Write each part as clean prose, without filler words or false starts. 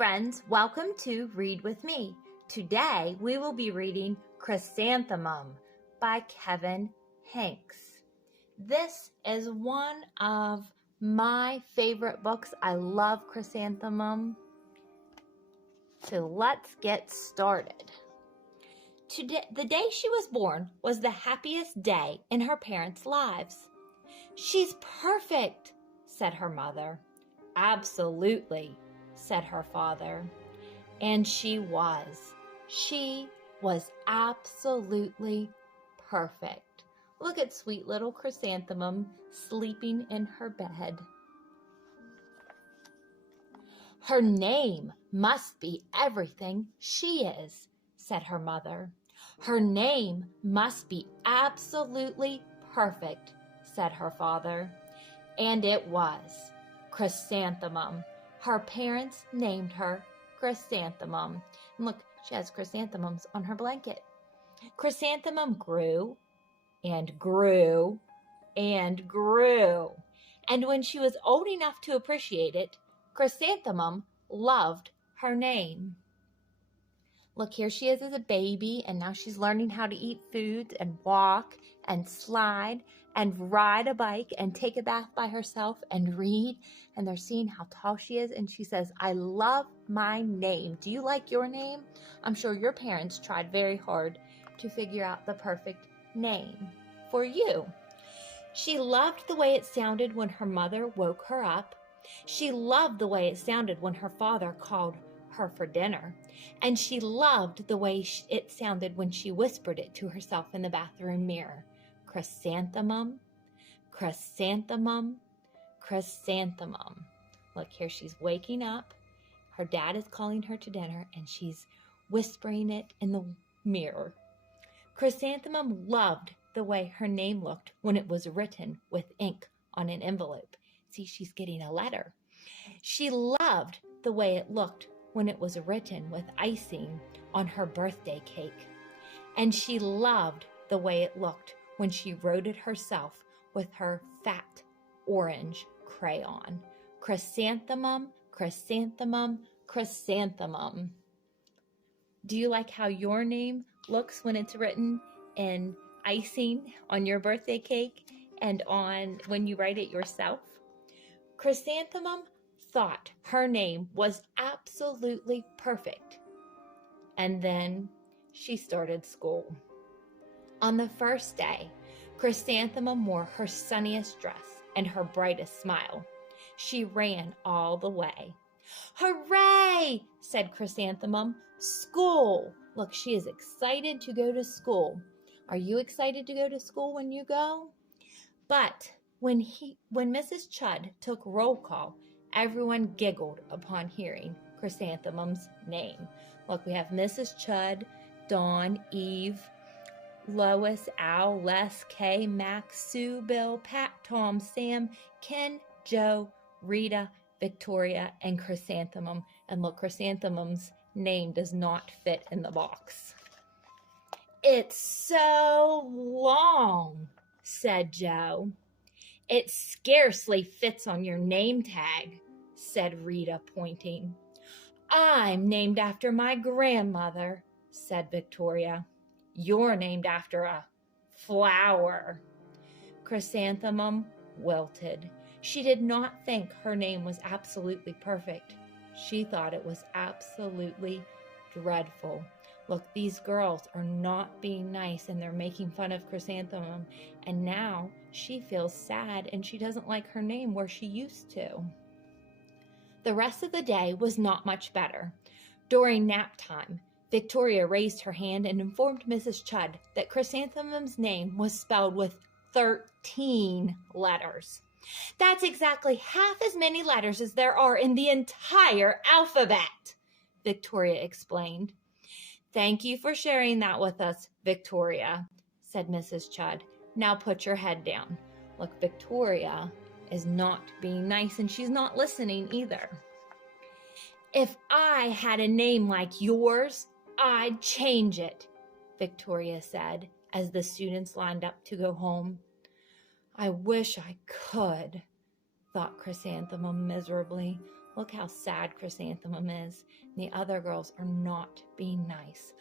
friends, welcome to Read With Me. Today we will be reading Chrysanthemum by Kevin Henkes. This is one of my favorite books. I love Chrysanthemum. So let's get started. Today, the day she was born was the happiest day in her parents' lives. "She's perfect," said her mother. "Absolutely," said her father. And she was. She was absolutely perfect. Look at sweet little Chrysanthemum sleeping in her bed. "Her name must be everything she is," said her mother. "Her name must be absolutely perfect," said her father. And it was. Chrysanthemum. Her parents named her Chrysanthemum. And look, she has chrysanthemums on her blanket. Chrysanthemum grew and grew and grew. And when she was old enough to appreciate it, Chrysanthemum loved her name. Look, here she is as a baby, and now she's learning how to eat food and walk and slide and ride a bike and take a bath by herself and read. And they're seeing how tall she is, and she says, "I love my name. Do you like your name?" I'm sure your parents tried very hard to figure out the perfect name for you. She loved the way it sounded when her mother woke her up. She loved the way it sounded when her father called her for dinner. And she loved the way it sounded when she whispered it to herself in the bathroom mirror. Chrysanthemum, chrysanthemum, chrysanthemum. Look, here she's waking up. Her dad is calling her to dinner, and she's whispering it in the mirror. Chrysanthemum loved the way her name looked when it was written with ink on an envelope. See, she's getting a letter. She loved the way it looked when it was written with icing on her birthday cake. And she loved the way it looked when she wrote it herself with her fat orange crayon. Chrysanthemum, chrysanthemum, chrysanthemum. Do you like how your name looks when it's written in icing on your birthday cake and on when you write it yourself? Chrysanthemum thought her name was absolutely perfect. And then she started school. On the first day, Chrysanthemum wore her sunniest dress and her brightest smile. She ran all the way. "Hooray!" said Chrysanthemum. "School!" Look, she is excited to go to school. Are you excited to go to school when you go? But when Mrs. Chud took roll call, everyone giggled upon hearing Chrysanthemum's name. Look, we have Mrs. Chud, Dawn, Eve, Lois, Al, Les, Kay, Max, Sue, Bill, Pat, Tom, Sam, Ken, Joe, Rita, Victoria, and Chrysanthemum. And look, Chrysanthemum's name does not fit in the box. "It's so long," said Joe. "It scarcely fits on your name tag," said Rita, pointing. "I'm named after my grandmother," said Victoria. "You're named after a flower." Chrysanthemum wilted. She did not think her name was absolutely perfect. She thought it was absolutely dreadful. Look, these girls are not being nice, and they're making fun of Chrysanthemum. And now she feels sad, and she doesn't like her name where she used to. The rest of the day was not much better. During nap time, Victoria raised her hand and informed Mrs. Chud that Chrysanthemum's name was spelled with 13 letters. "That's exactly half as many letters as there are in the entire alphabet," Victoria explained. "Thank you for sharing that with us, Victoria," said Mrs. Chud. "Now put your head down." Look, Victoria is not being nice, and she's not listening either. "If I had a name like yours, I'd change it," Victoria said as the students lined up to go home. "I wish I could," thought Chrysanthemum miserably. Look how sad Chrysanthemum is. And the other girls are not being nice.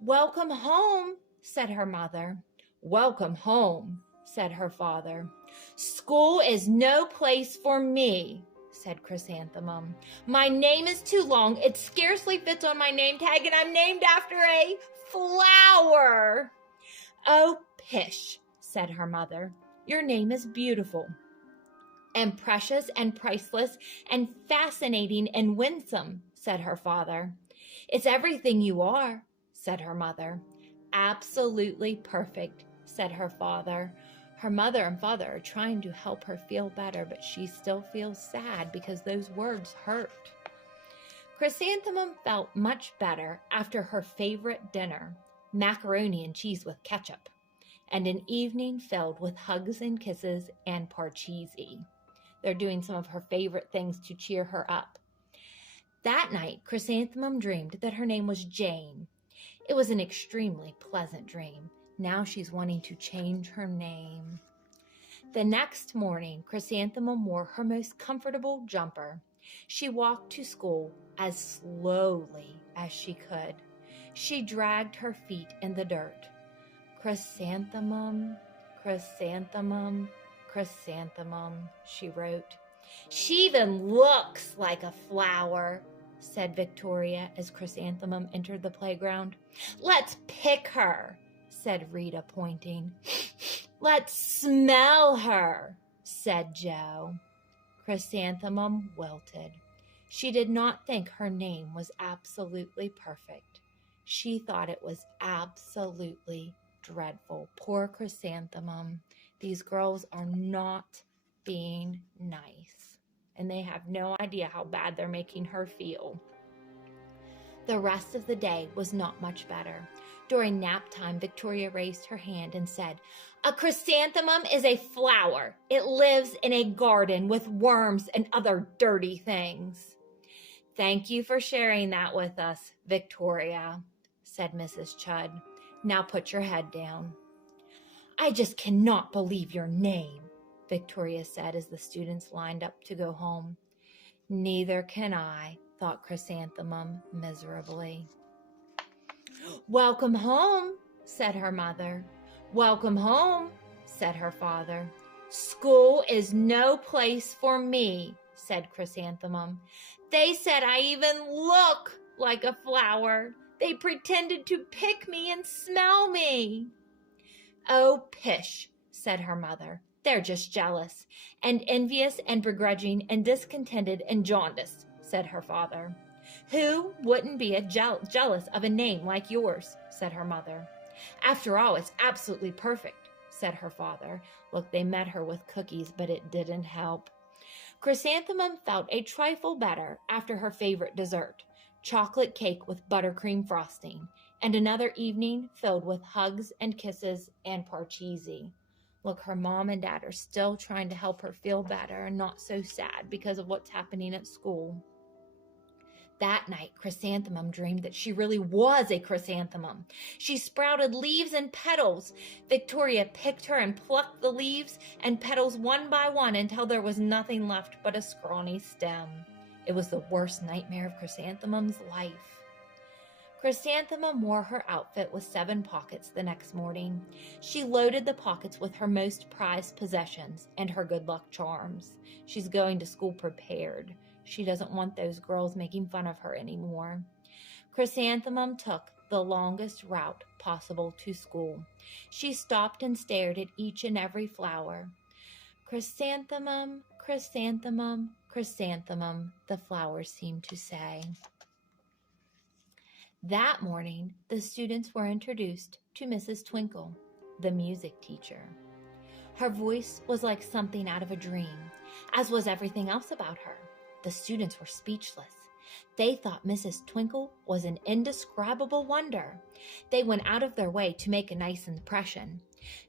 Welcome home, said her mother. Welcome home, said her father. School is no place for me, said Chrysanthemum. My name is too long. It scarcely fits on my name tag, and I'm named after a flower. Oh, pish, said her mother. Your name is beautiful and precious and priceless and fascinating and winsome, said her father. It's everything you are, said her mother. Absolutely perfect, said her father. Her mother and father are trying to help her feel better, but she still feels sad because those words hurt. Chrysanthemum felt much better after her favorite dinner, macaroni and cheese with ketchup, and an evening filled with hugs and kisses and parcheesi. They're doing some of her favorite things to cheer her up. That night, Chrysanthemum dreamed that her name was Jane. It was an extremely pleasant dream. Now she's wanting to change her name. The next morning, Chrysanthemum wore her most comfortable jumper. She walked to school as slowly as she could. She dragged her feet in the dirt. Chrysanthemum, chrysanthemum, chrysanthemum, she wrote. She even looks like a flower, said Victoria as Chrysanthemum entered the playground. Let's pick her, said Rita, pointing. Let's smell her, said Joe. Chrysanthemum wilted. She did not think her name was absolutely perfect. She thought it was absolutely dreadful. Poor Chrysanthemum. These girls are not being nice, and they have no idea how bad they're making her feel. The rest of the day was not much better. During nap time, Victoria raised her hand and said, "A chrysanthemum is a flower. It lives in a garden with worms and other dirty things." "Thank you for sharing that with us, Victoria," said Mrs. Chudd. "Now put your head down." "I just cannot believe your name," Victoria said as the students lined up to go home. "Neither can I," thought Chrysanthemum miserably. "Welcome home," said her mother. "Welcome home," said her father. "School is no place for me," said Chrysanthemum. "They said I even look like a flower. They pretended to pick me and smell me." "Oh, pish," said her mother. "They're just jealous, and envious and begrudging and discontented and jaundiced," said her father. "Who wouldn't be jealous of a name like yours?" said her mother. "After all, it's absolutely perfect," said her father. Look, they met her with cookies, but it didn't help. Chrysanthemum felt a trifle better after her favorite dessert, chocolate cake with buttercream frosting, and another evening filled with hugs and kisses and parcheesi. Look, her mom and dad are still trying to help her feel better and not so sad because of what's happening at school. That night, Chrysanthemum dreamed that she really was a chrysanthemum. She sprouted leaves and petals. Victoria picked her and plucked the leaves and petals one by one until there was nothing left but a scrawny stem. It was the worst nightmare of Chrysanthemum's life. Chrysanthemum wore her outfit with 7 pockets the next morning. She loaded the pockets with her most prized possessions and her good luck charms. She's going to school prepared. She doesn't want those girls making fun of her anymore. Chrysanthemum took the longest route possible to school. She stopped and stared at each and every flower. "Chrysanthemum, chrysanthemum, chrysanthemum," the flowers seemed to say. That morning, the students were introduced to Mrs. Twinkle, the music teacher. Her voice was like something out of a dream, as was everything else about her. The students were speechless. They thought Mrs. Twinkle was an indescribable wonder. They went out of their way to make a nice impression.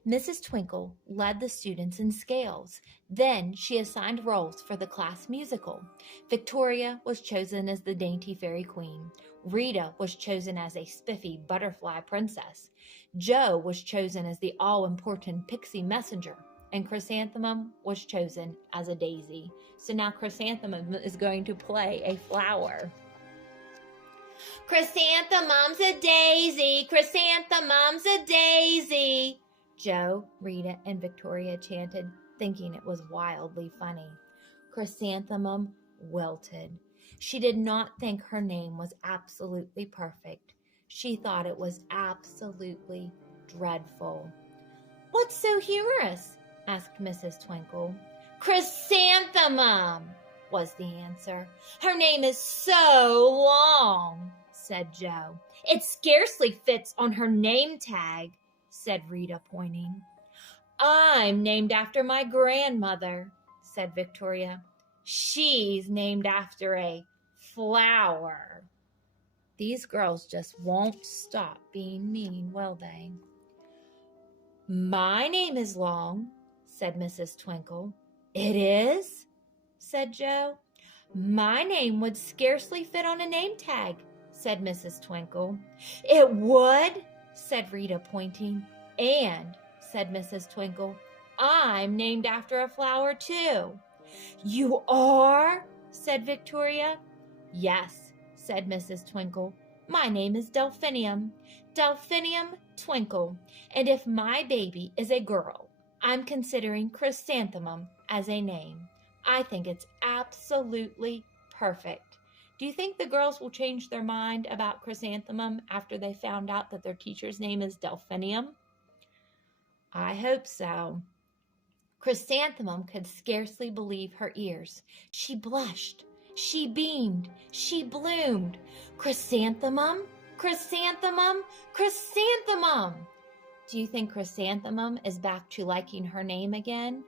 Mrs. Twinkle led the students in scales. Then she assigned roles for the class musical. Victoria was chosen as the dainty fairy queen. Rita was chosen as a spiffy butterfly princess. Joe was chosen as the all-important pixie messenger. and Chrysanthemum was chosen as a daisy. So now Chrysanthemum is going to play a flower. Chrysanthemum's a daisy, Chrysanthemum's a daisy, Joe, Rita, and Victoria chanted, thinking it was wildly funny. Chrysanthemum wilted. She did not think her name was absolutely perfect. She thought it was absolutely dreadful. What's so humorous? Asked Mrs. Twinkle. Chrysanthemum, was the answer. Her name is so long, said Joe. It scarcely fits on her name tag, said Rita, pointing. I'm named after my grandmother, said Victoria. She's named after a flower. These girls just won't stop being mean, will they? My name is long, said Mrs. Twinkle. It is, said Joe. My name would scarcely fit on a name tag, said Mrs. Twinkle. It would, said Rita, pointing. And, said Mrs. Twinkle, I'm named after a flower, too. You are, said Victoria. Yes, said Mrs. Twinkle. My name is Delphinium, Delphinium Twinkle, and if my baby is a girl, I'm considering Chrysanthemum as a name. I think it's absolutely perfect. Do you think the girls will change their mind about Chrysanthemum after they found out that their teacher's name is Delphinium? I hope so. Chrysanthemum could scarcely believe her ears. She blushed. She beamed. She bloomed. Chrysanthemum? Chrysanthemum? Chrysanthemum! Do you think Chrysanthemum is back to liking her name again?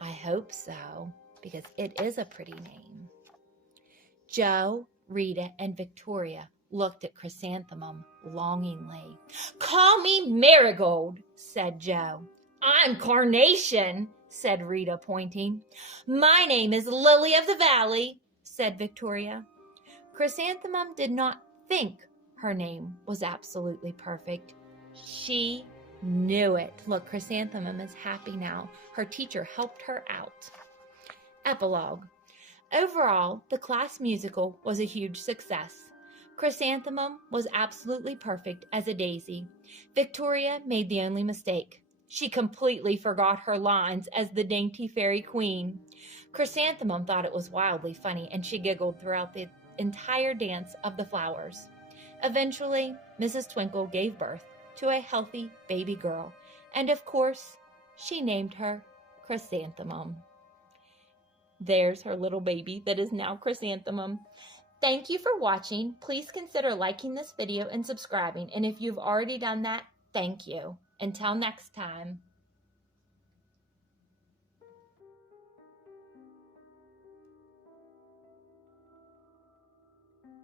I hope so, because it is a pretty name. Joe, Rita, and Victoria looked at Chrysanthemum longingly. Call me Marigold, said Joe. I'm Carnation, said Rita, pointing. My name is Lily of the Valley, said Victoria. Chrysanthemum did not think her name was absolutely perfect. She knew it. Look, Chrysanthemum is happy now. Her teacher helped her out. Epilogue. Overall, the class musical was a huge success. Chrysanthemum was absolutely perfect as a daisy. Victoria made the only mistake. She completely forgot her lines as the dainty fairy queen. Chrysanthemum thought it was wildly funny, and she giggled throughout the entire dance of the flowers. Eventually, Mrs. Twinkle gave birth to a healthy baby girl, and of course, she named her Chrysanthemum. There's her little baby that is now Chrysanthemum. Thank you for watching. Please consider liking this video and subscribing, and if you've already done that, thank you. Until next time.